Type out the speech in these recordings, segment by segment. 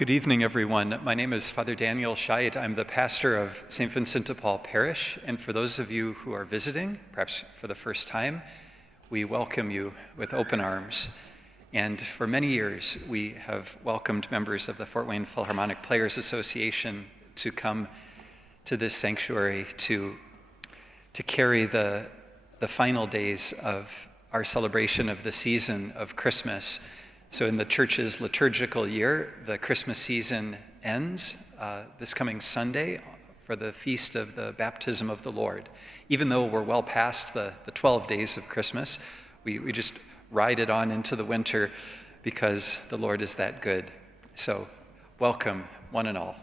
Good evening, everyone. My name is Father Daniel Scheid. I'm the pastor of St. Vincent de Paul Parish, and for those of you who are visiting, perhaps for the first time, we welcome you with open arms. And for many years, we have welcomed members of the Fort Wayne Philharmonic Players Association to come to this sanctuary to carry the final days of our celebration of the season of Christmas. So in the church's liturgical year, the Christmas season ends this coming Sunday for the feast of the baptism of the Lord. Even though we're well past the 12 days of Christmas, we just ride it on into the winter because the Lord is that good. So welcome, one and all.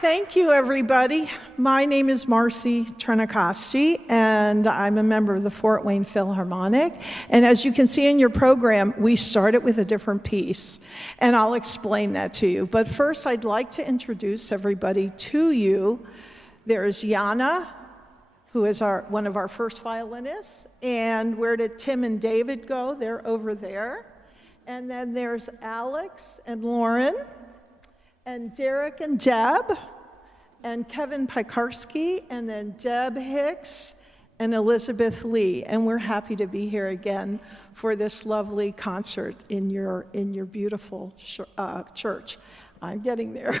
Thank you, everybody. My name is Marcy Trinacosti, and I'm a member of the Fort Wayne Philharmonic. And as you can see in your program, we started with a different piece, and I'll explain that to you. But first, I'd like to introduce everybody to you. There's Yana, who is one of our first violinists, and where did Tim and David go? They're over there. And then there's Alex and Lauren, and Derek and Deb, and Kevin Pikarski, and then Deb Hicks, and Elizabeth Lee. And we're happy to be here again for this lovely concert in your beautiful church. I'm getting there.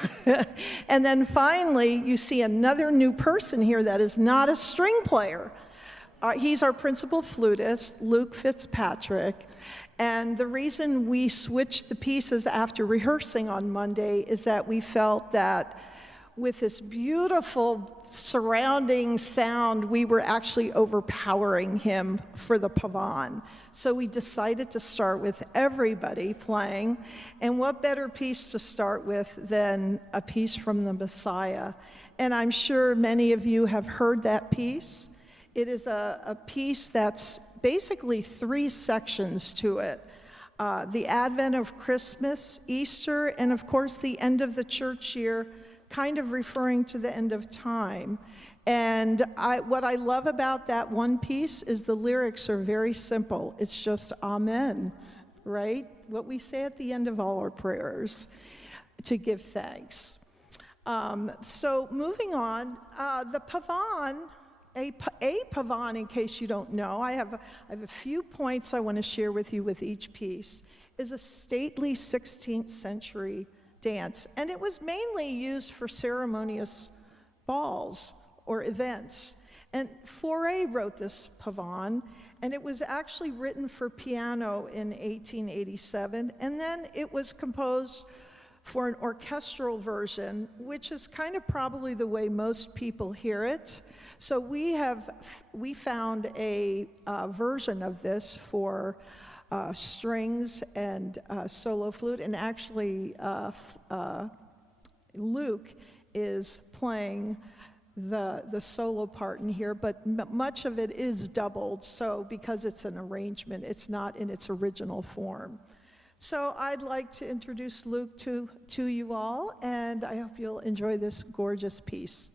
And then finally, you see another new person here that is not a string player, He's our principal flutist, Luke Fitzpatrick. And the reason we switched the pieces after rehearsing on Monday is that we felt that with this beautiful surrounding sound, we were actually overpowering him for the pavane. So we decided to start with everybody playing. And what better piece to start with than a piece from the Messiah? And I'm sure many of you have heard that piece. It is a piece that's basically 3 sections to it. The advent of Christmas, Easter, and of course the end of the church year, kind of referring to the end of time. And what I love about that one piece is the lyrics are very simple. It's just Amen, right? What we say at the end of all our prayers to give thanks. So moving on, the pavane, a pavane, in case you don't know, I have a few points I want to share with you with each piece, is a stately 16th century dance, and it was mainly used for ceremonious balls or events. And Fauré wrote this pavane, and it was actually written for piano in 1887, and then it was composed for an orchestral version, which is kind of probably the way most people hear it. So we found a version of this for strings and solo flute, and actually Luke is playing the solo part in here, but much of it is doubled, so because it's an arrangement, it's not in its original form. So I'd like to introduce Luke to you all, and I hope you'll enjoy this gorgeous piece.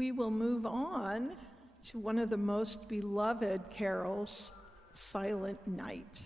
we will move on to one of the most beloved carols, Silent Night.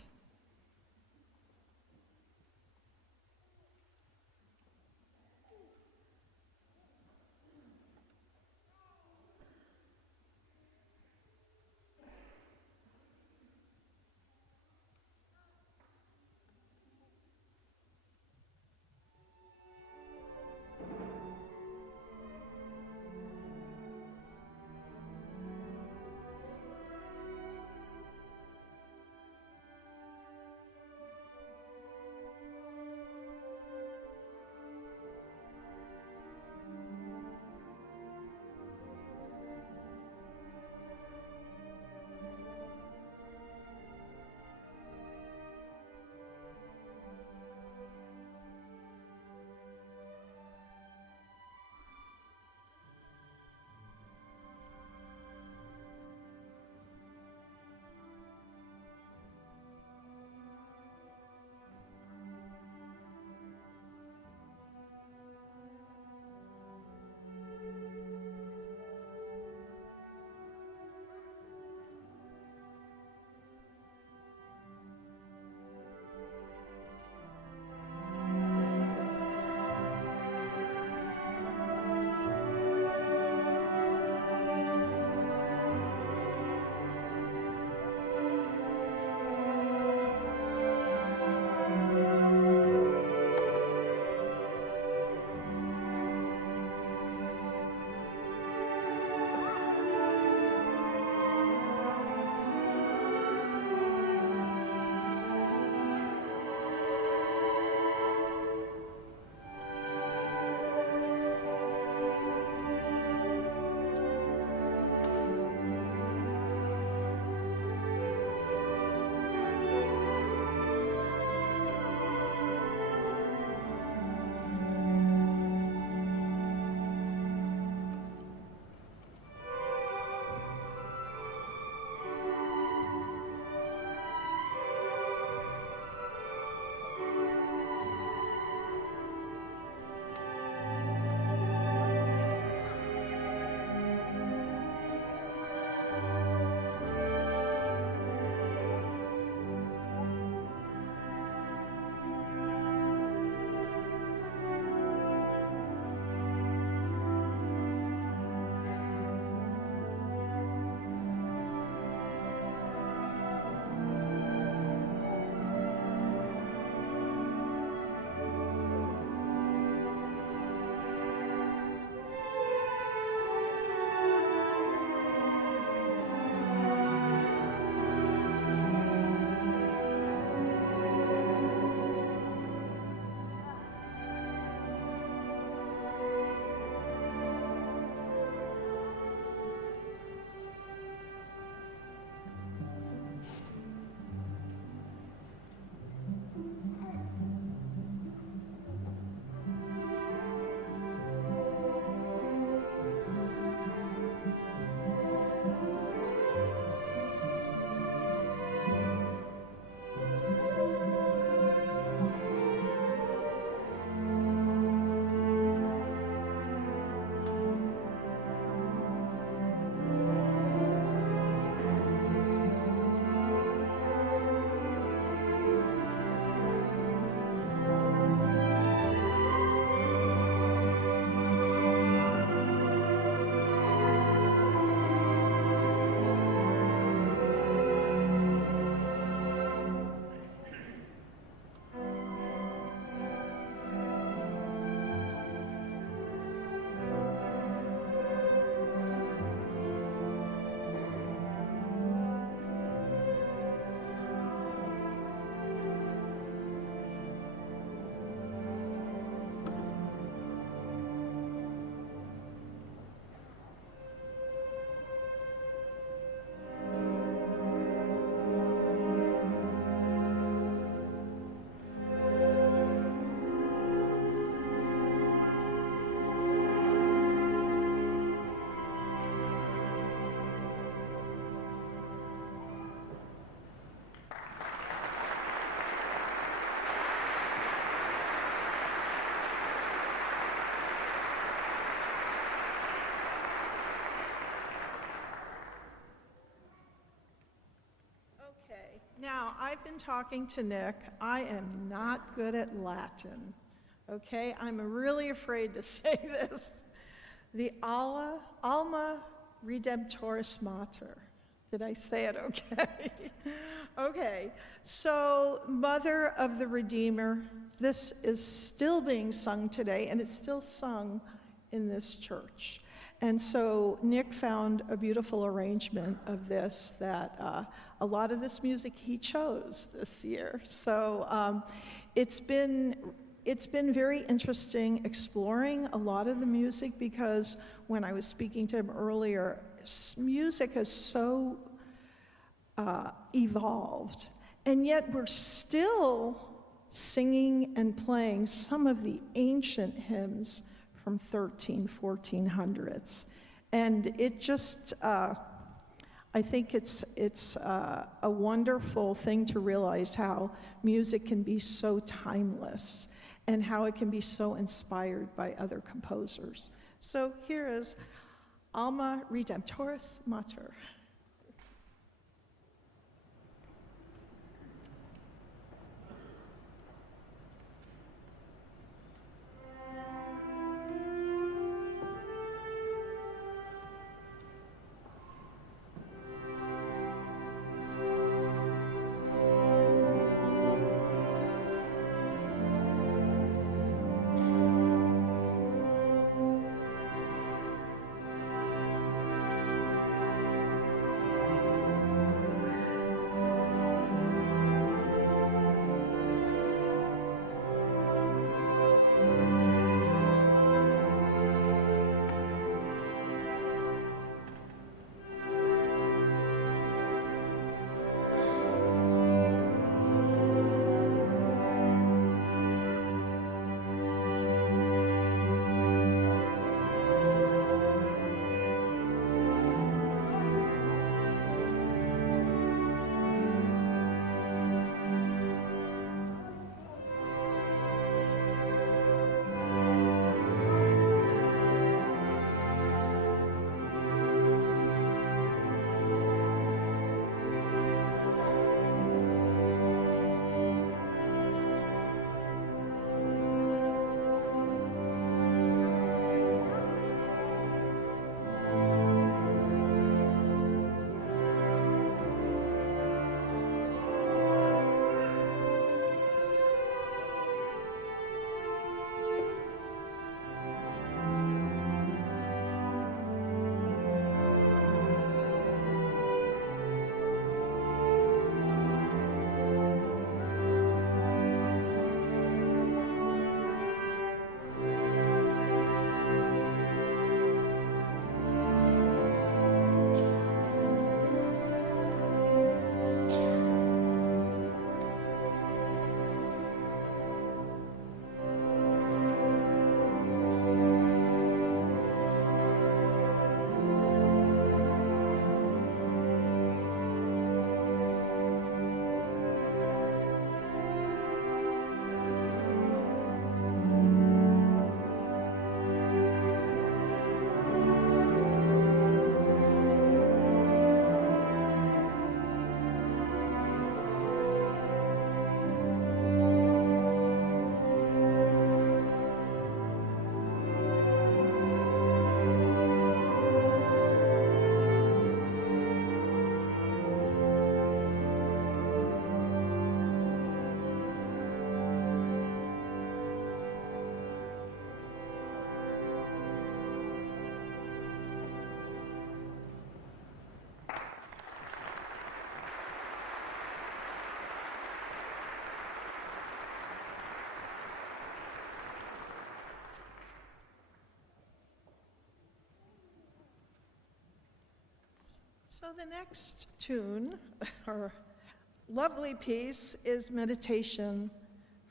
Now, I've been talking to Nick. I am not good at Latin, okay? I'm really afraid to say this. The Alma Redemptoris Mater. Did I say it okay? Okay, so Mother of the Redeemer, this is still being sung today, and it's still sung in this church. And so Nick found a beautiful arrangement of this that a lot of this music he chose this year. So it's been very interesting exploring a lot of the music, because when I was speaking to him earlier, music has so evolved, and yet we're still singing and playing some of the ancient hymns from 1400s. And it just, I think it's a wonderful thing to realize how music can be so timeless and how it can be so inspired by other composers. So here is Alma Redemptoris Mater. So the next tune, or lovely piece, is Meditation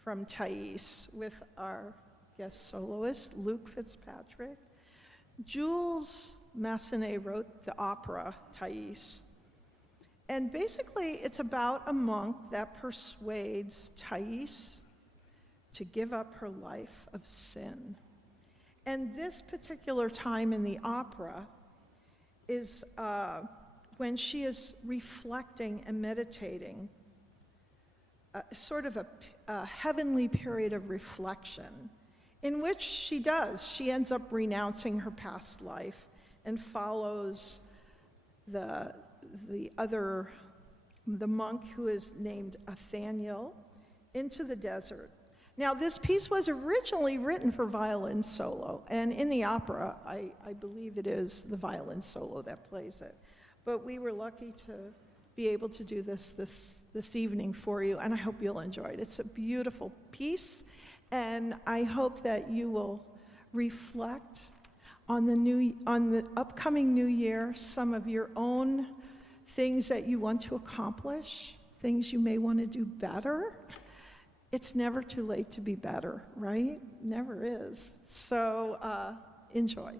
from Thais with our guest soloist, Luke Fitzpatrick. Jules Massenet wrote the opera Thais. And basically, it's about a monk that persuades Thais to give up her life of sin. And this particular time in the opera is when she is reflecting and meditating sort of a heavenly period of reflection in which she ends up renouncing her past life and follows the monk who is named Nathaniel into the desert. Now, this piece was originally written for violin solo, and in the opera, I believe it is the violin solo that plays it. But we were lucky to be able to do this evening for you, and I hope you'll enjoy it. It's a beautiful piece, and I hope that you will reflect on the upcoming new year, some of your own things that you want to accomplish, things you may want to do better. It's never too late to be better, right? Never is. So enjoy.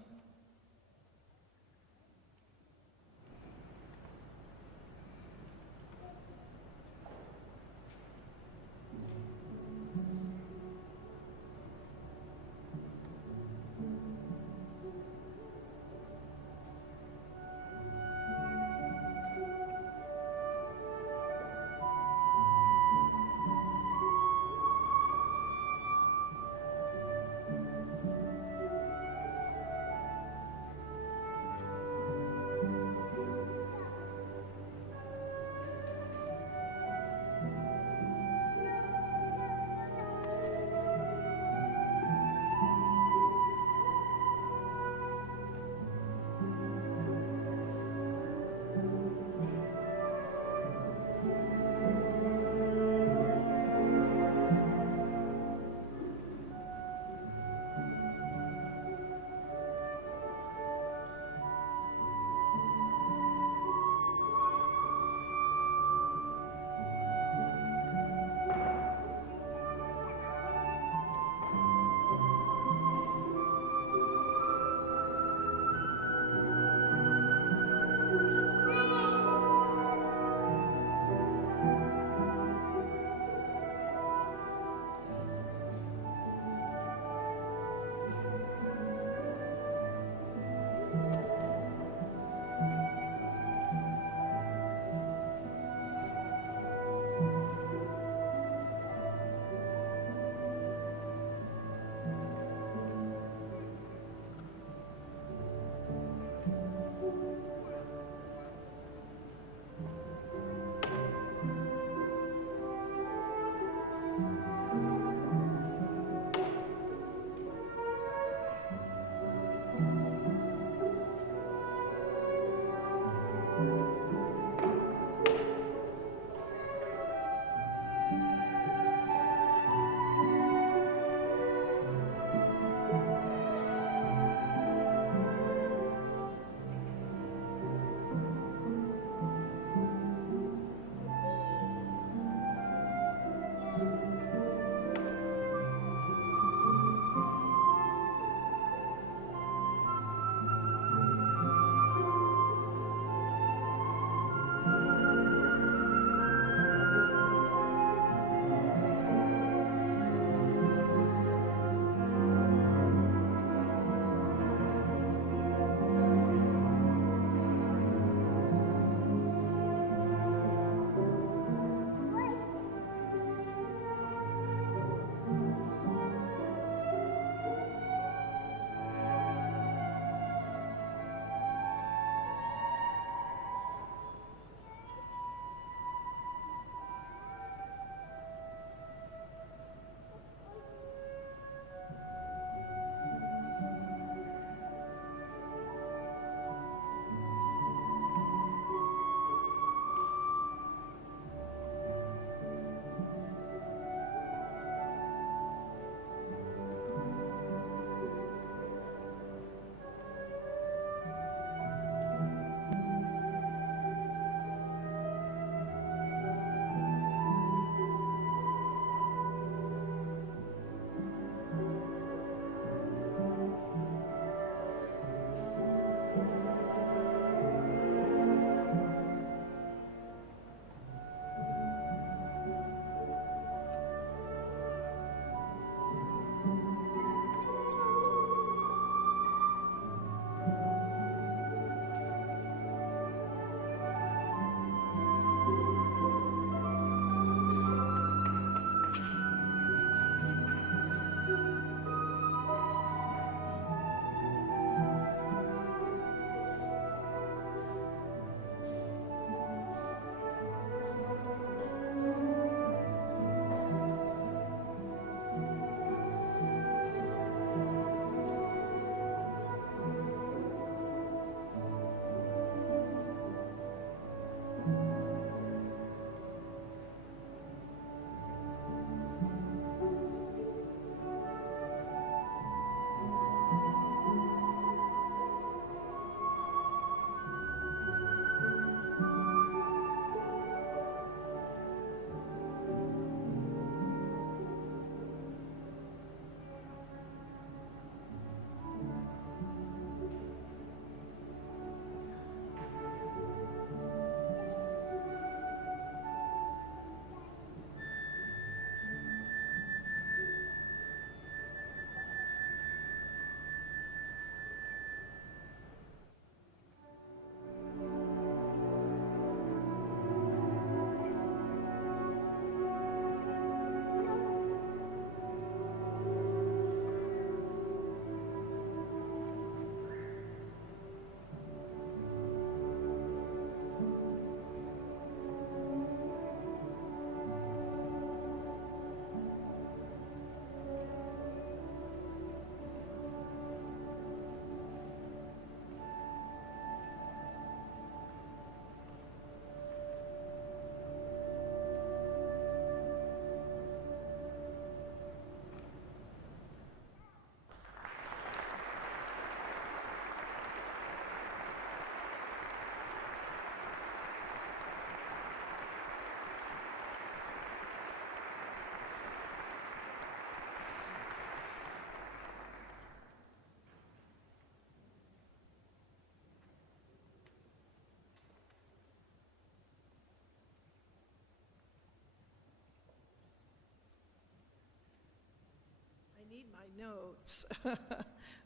need my notes.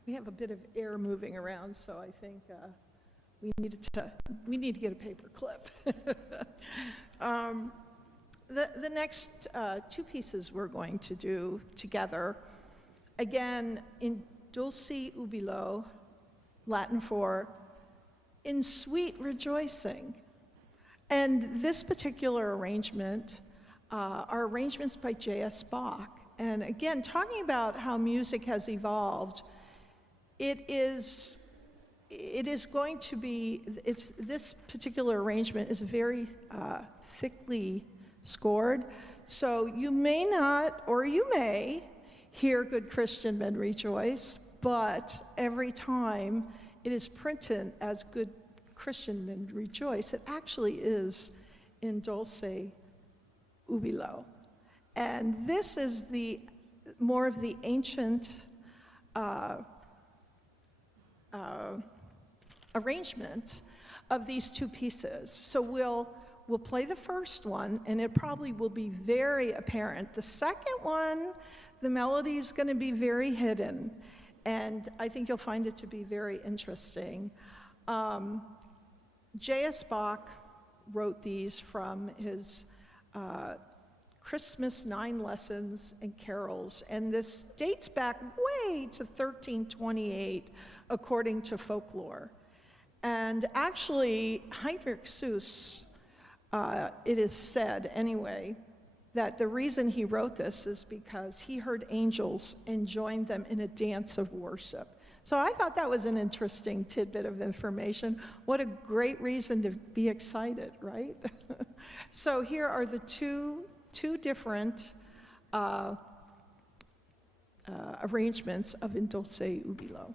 We have a bit of air moving around, so I think we need to get a paper clip. The next two pieces we're going to do together, again, in dulci ubilo, Latin for in sweet rejoicing. And this particular arrangement are arrangements by J.S. Bach. And again, talking about how music has evolved, it is going to be, this particular arrangement is very thickly scored. So you may not, or you may, hear Good Christian Men Rejoice, but every time it is printed as Good Christian Men Rejoice, it actually is in dulce ubilo. And this is more of the ancient arrangement of these two pieces. So we'll play the first one, and it probably will be very apparent. The second one, the melody is going to be very hidden, and I think you'll find it to be very interesting. J.S. Bach wrote these from his Christmas 9 Lessons and Carols, and this dates back way to 1328, according to folklore. And actually, Heinrich Seuss, it is said anyway, that the reason he wrote this is because he heard angels and joined them in a dance of worship. So I thought that was an interesting tidbit of information. What a great reason to be excited, right? So here are the two different arrangements of In Dulce Ubilo.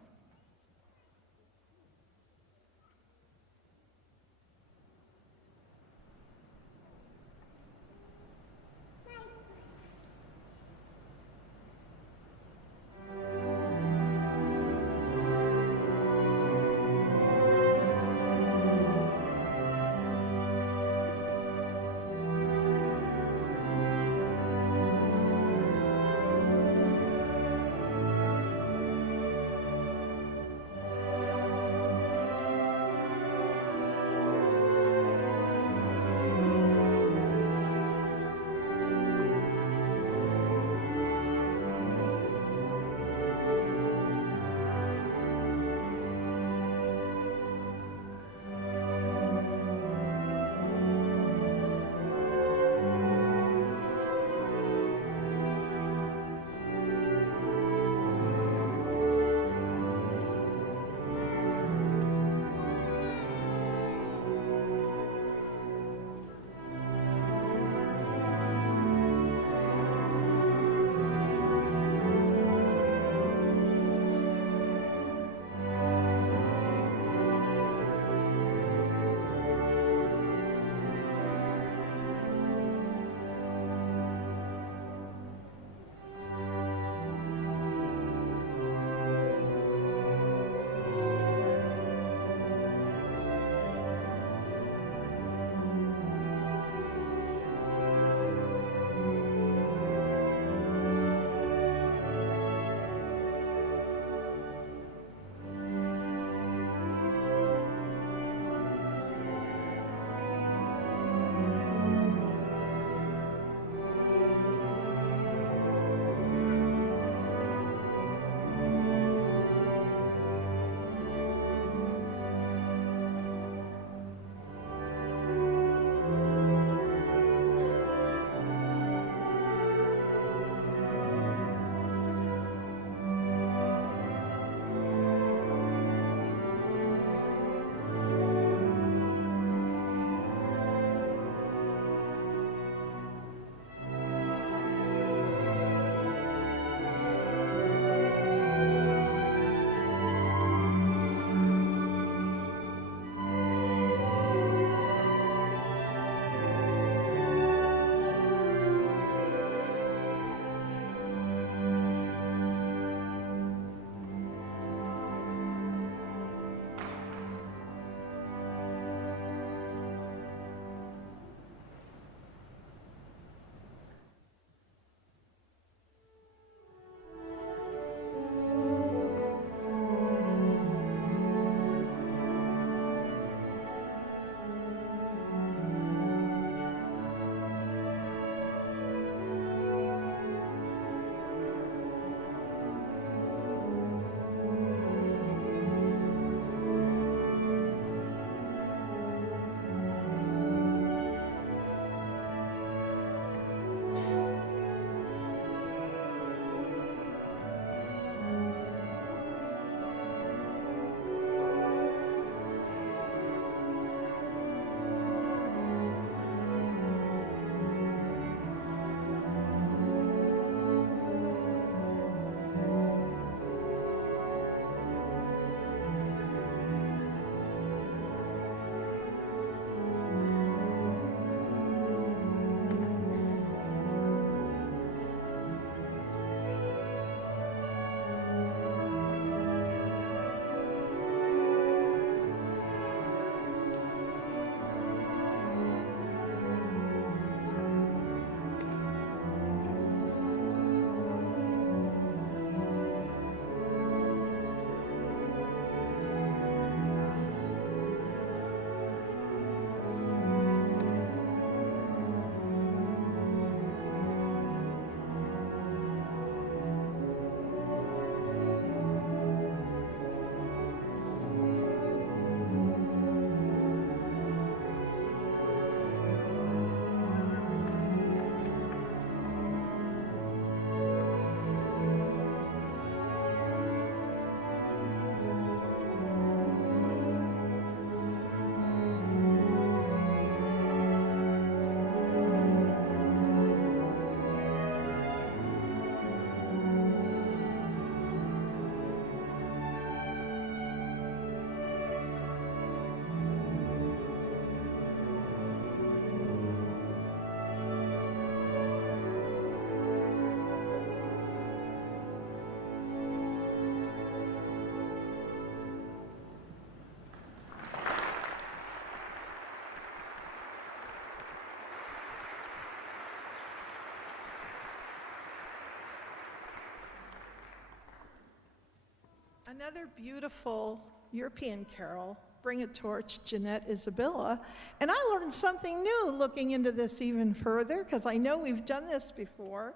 Another beautiful European carol, Bring a Torch, Jeanette Isabella. And I learned something new looking into this even further, because I know we've done this before.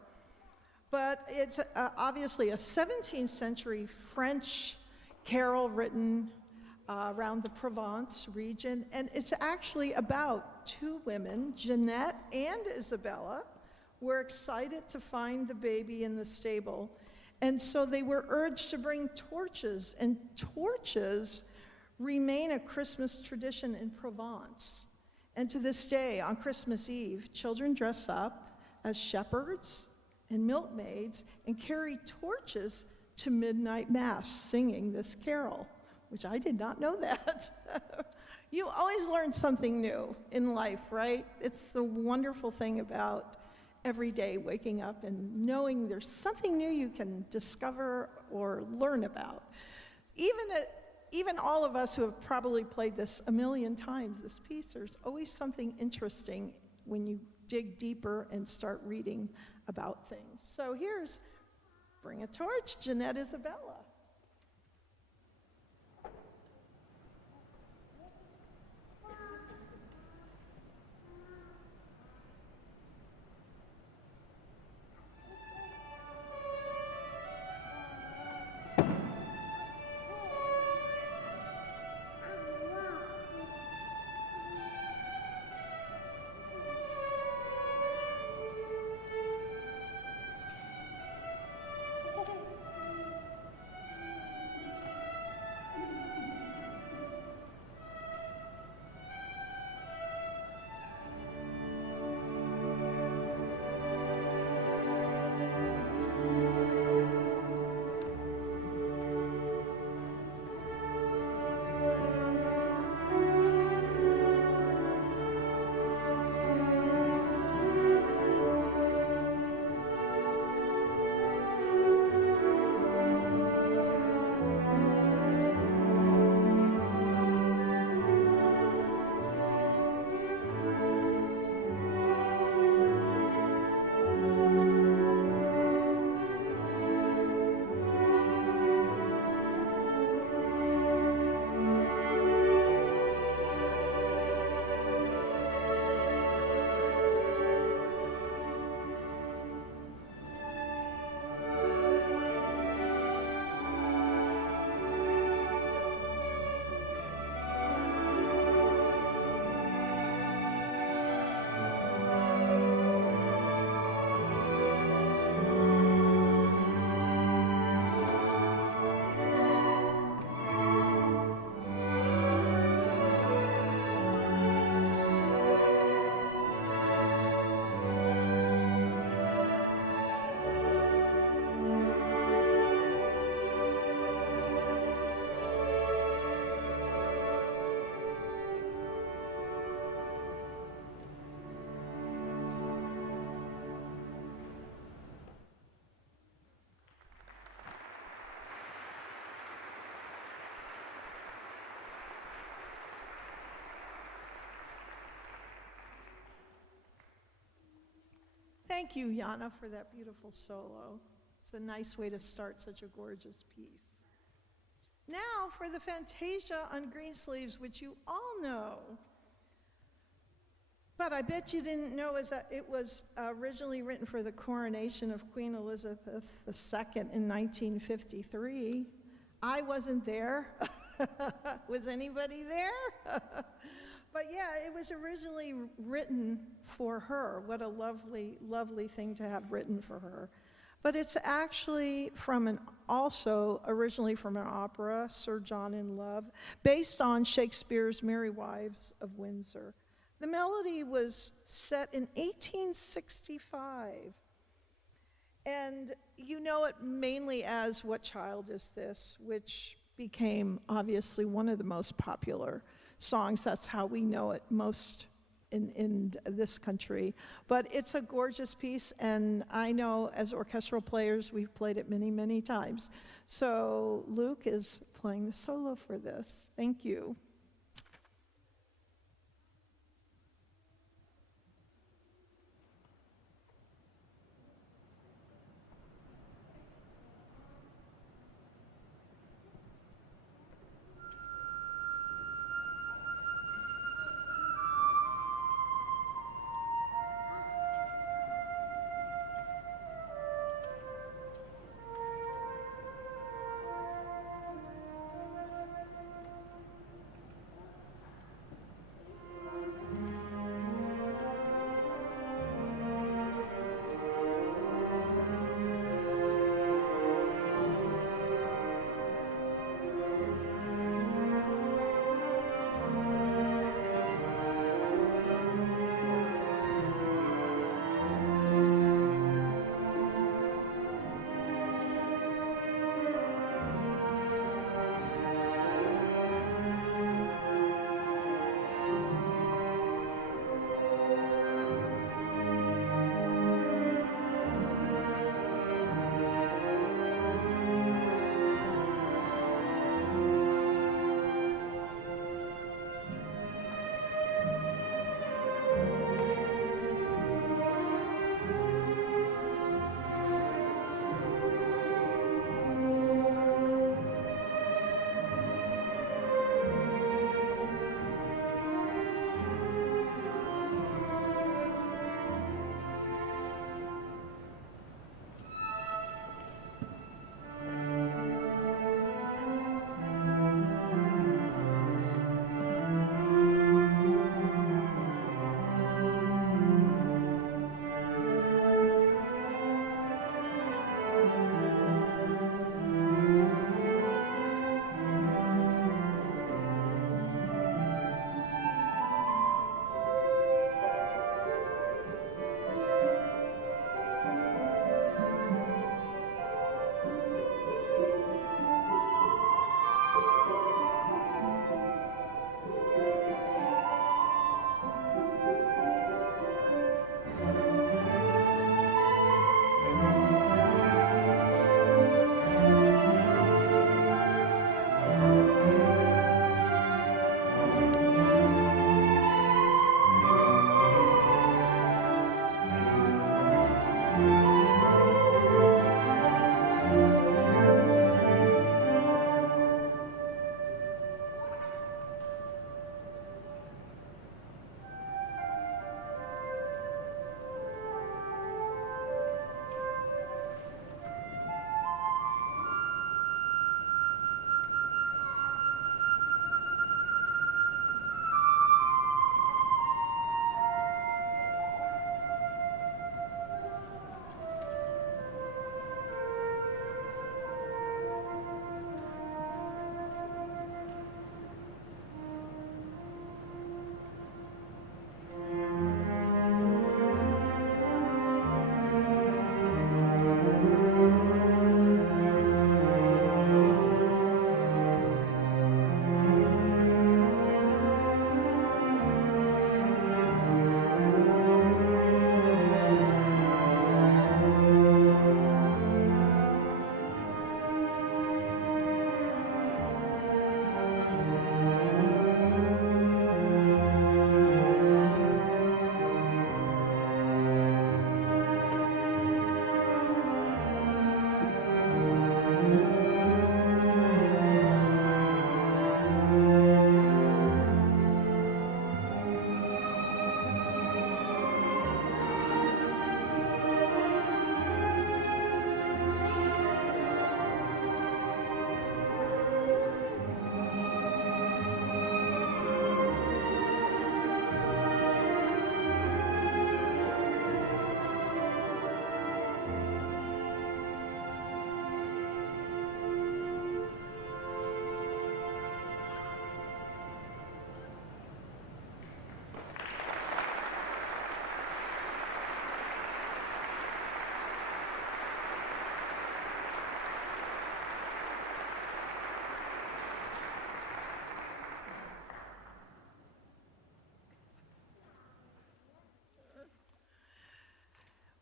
But it's obviously a 17th century French carol written around the Provence region. And it's actually about two women, Jeanette and Isabella, were excited to find the baby in the stable. And so they were urged to bring torches, and torches remain a Christmas tradition in Provence. And to this day, on Christmas Eve, children dress up as shepherds and milkmaids and carry torches to midnight mass singing this carol, which I did not know that. You always learn something new in life, right? It's the wonderful thing about every day waking up and knowing there's something new you can discover or learn about. Even all of us who have probably played this a million times, this piece, there's always something interesting when you dig deeper and start reading about things. So here's Bring a Torch, Jeanette Isabella. Thank you, Jana, for that beautiful solo. It's a nice way to start such a gorgeous piece. Now for the Fantasia on Greensleeves, which you all know. But I bet you didn't know it was originally written for the coronation of Queen Elizabeth II in 1953. I wasn't there. Was anybody there? But yeah, it was originally written for her. What a lovely, lovely thing to have written for her. But it's actually also originally from an opera, Sir John in Love, based on Shakespeare's Merry Wives of Windsor. The melody was set in 1865. And you know it mainly as What Child Is This?, which became obviously one of the most popular songs. That's how we know it most in this country. But it's a gorgeous piece, and I know as orchestral players, we've played it many, many times. So Luke is playing the solo for this. Thank you.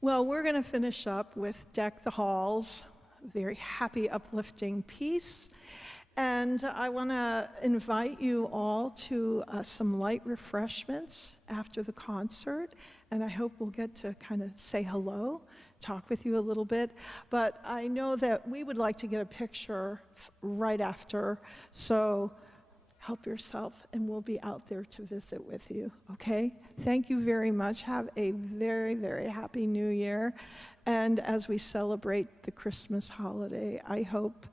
Well, we're going to finish up with Deck the Halls, a very happy, uplifting piece. And I want to invite you all to some light refreshments after the concert. And I hope we'll get to kind of say hello, talk with you a little bit. But I know that we would like to get a picture right after. So help yourself, and we'll be out there to visit with you, okay? Thank you very much. Have a very, very happy New Year. And as we celebrate the Christmas holiday, I hope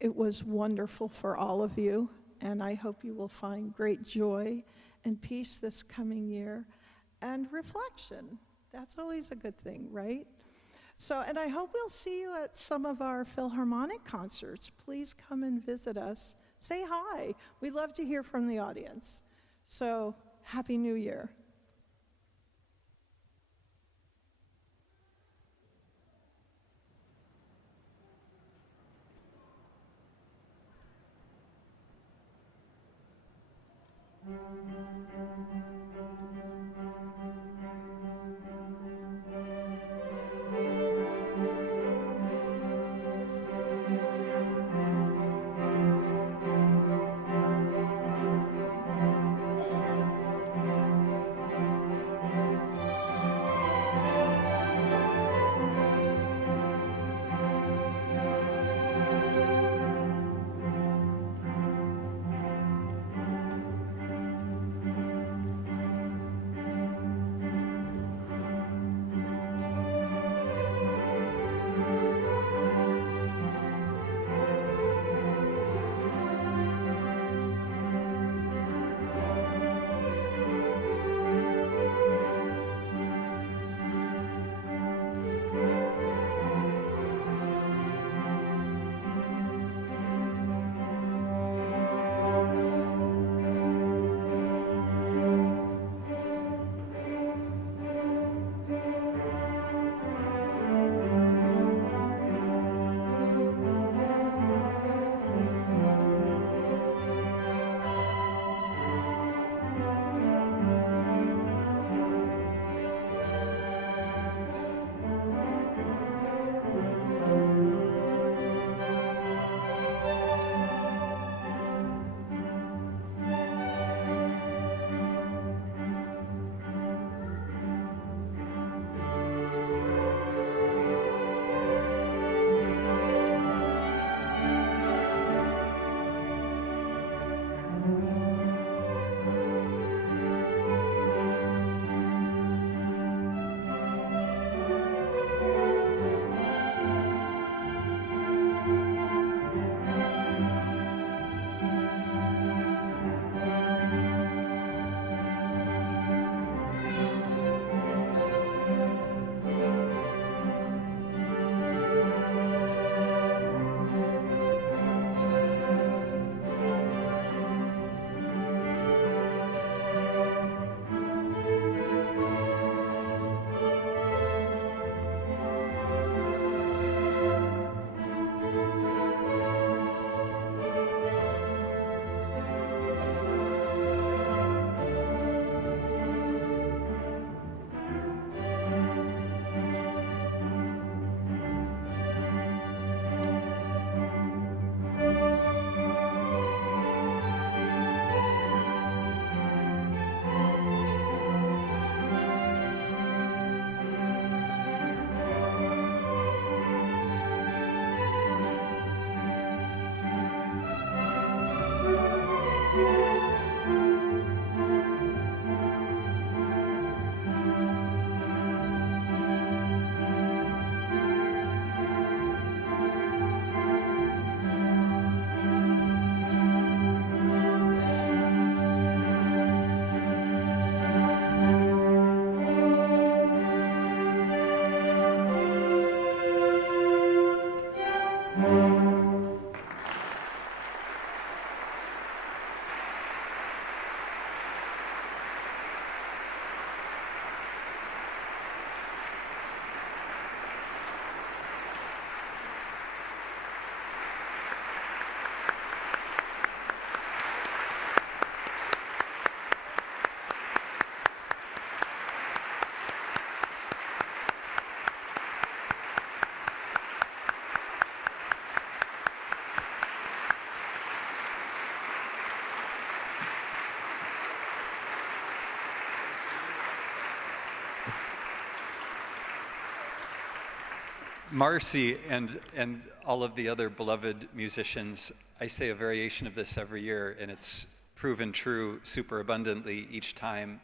it was wonderful for all of you, and I hope you will find great joy and peace this coming year, and reflection. That's always a good thing, right? So, and I hope we'll see you at some of our Philharmonic concerts. Please come and visit us. Say hi. We'd love to hear from the audience. So, Happy New Year. Marcy and all of the other beloved musicians, I say a variation of this every year, and it's proven true super abundantly each time.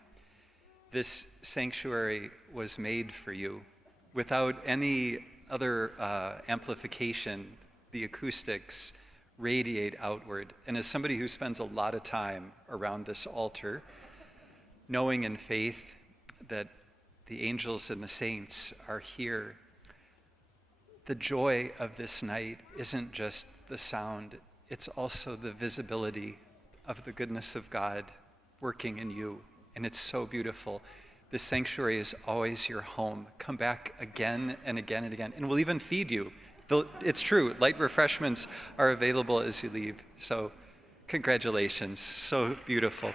This sanctuary was made for you. Without any other amplification, the acoustics radiate outward. And as somebody who spends a lot of time around this altar, knowing in faith that the angels and the saints are here, the joy of this night isn't just the sound, it's also the visibility of the goodness of God working in you. And it's so beautiful. This sanctuary is always your home. Come back again and again and again. And we'll even feed you. It's true, light refreshments are available as you leave. So congratulations, so beautiful.